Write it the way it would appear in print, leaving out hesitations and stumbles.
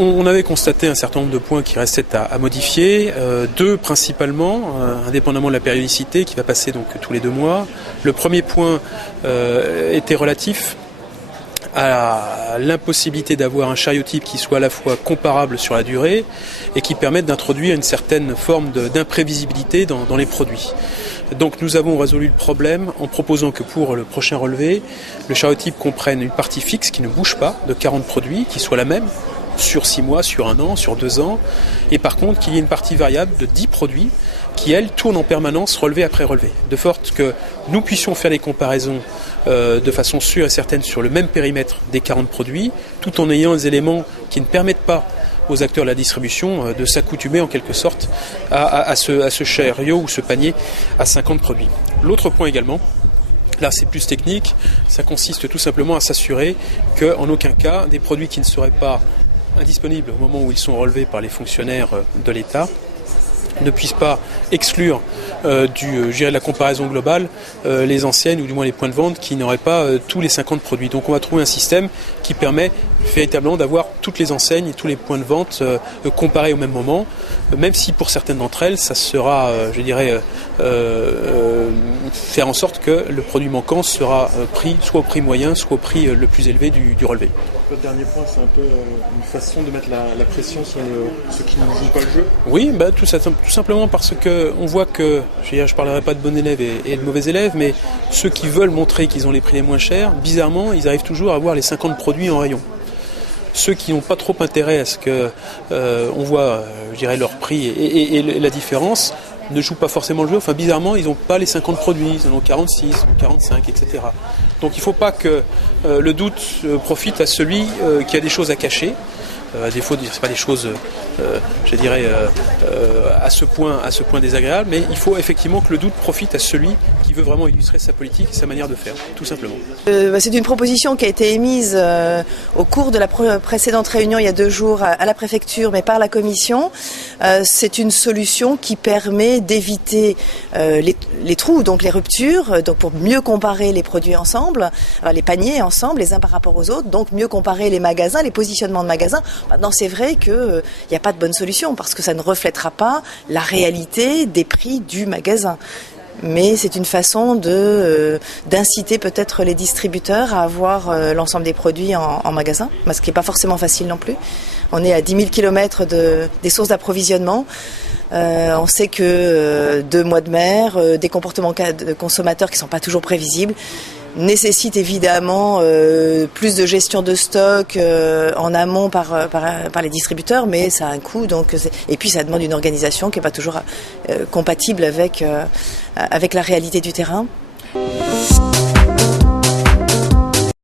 On avait constaté un certain nombre de points qui restaient à modifier, deux principalement, indépendamment de la périodicité qui va passer donc tous les 2 mois. Le premier point était relatif à l'impossibilité d'avoir un chariotype qui soit à la fois comparable sur la durée et qui permette d'introduire une certaine forme d'imprévisibilité dans les produits. Donc nous avons résolu le problème en proposant que pour le prochain relevé, le chariotype comprenne une partie fixe qui ne bouge pas de 40 produits, qui soit la même sur 6 mois, sur 1 an, sur 2 ans, et par contre qu'il y ait une partie variable de 10 produits qui, elle, tourne en permanence relevé après relevé, de sorte que nous puissions faire des comparaisons de façon sûre et certaine sur le même périmètre des 40 produits, tout en ayant des éléments qui ne permettent pas aux acteurs de la distribution de s'accoutumer en quelque sorte à ce chariot ou ce panier à 50 produits. L'autre point également, là c'est plus technique, ça consiste tout simplement à s'assurer qu'en aucun cas des produits qui ne seraient pas indisponibles au moment où ils sont relevés par les fonctionnaires de l'État ne puissent pas exclure de la comparaison globale les enseignes ou du moins les points de vente qui n'auraient pas tous les 50 produits. Donc on va trouver un système qui permet véritablement d'avoir toutes les enseignes et tous les points de vente comparés au même moment, même si pour certaines d'entre elles ça sera, faire en sorte que le produit manquant sera pris soit au prix moyen, soit au prix le plus élevé du relevé. Votre dernier point, c'est un peu une façon de mettre la pression sur ceux qui ne jouent pas le jeu. Oui, tout simplement parce que on voit que, je ne parlerai pas de bons élèves et de mauvais élèves, mais ceux qui veulent montrer qu'ils ont les prix les moins chers, bizarrement, ils arrivent toujours à avoir les 50 produits en rayon. Ceux qui n'ont pas trop intérêt à ce que on voit, leur prix et la différence, ne jouent pas forcément le jeu. Enfin, bizarrement, ils n'ont pas les 50 produits, ils en ont 46, 45, etc. Donc il ne faut pas que le doute profite à celui qui a des choses à cacher. Des fois, c'est pas des choses, à ce point désagréables, mais il faut effectivement que le doute profite à celui qui veut vraiment illustrer sa politique et sa manière de faire, tout simplement. C'est une proposition qui a été émise au cours de la précédente réunion il y a 2 jours à la préfecture, mais par la commission. C'est une solution qui permet d'éviter les trous, donc les ruptures, donc pour mieux comparer les produits ensemble, les paniers ensemble, les uns par rapport aux autres, donc mieux comparer les magasins, les positionnements de magasins. Maintenant, c'est vrai qu'il n'y a pas de bonne solution parce que ça ne reflètera pas la réalité des prix du magasin. Mais c'est une façon d'inciter peut-être les distributeurs à avoir l'ensemble des produits en magasin, ce qui n'est pas forcément facile non plus. On est à 10 000 km des sources d'approvisionnement. On sait que 2 mois de mer, des comportements de consommateurs qui ne sont pas toujours prévisibles, nécessite évidemment plus de gestion de stock en amont par les distributeurs, mais ça a un coût. Et puis ça demande une organisation qui n'est pas toujours compatible avec la réalité du terrain.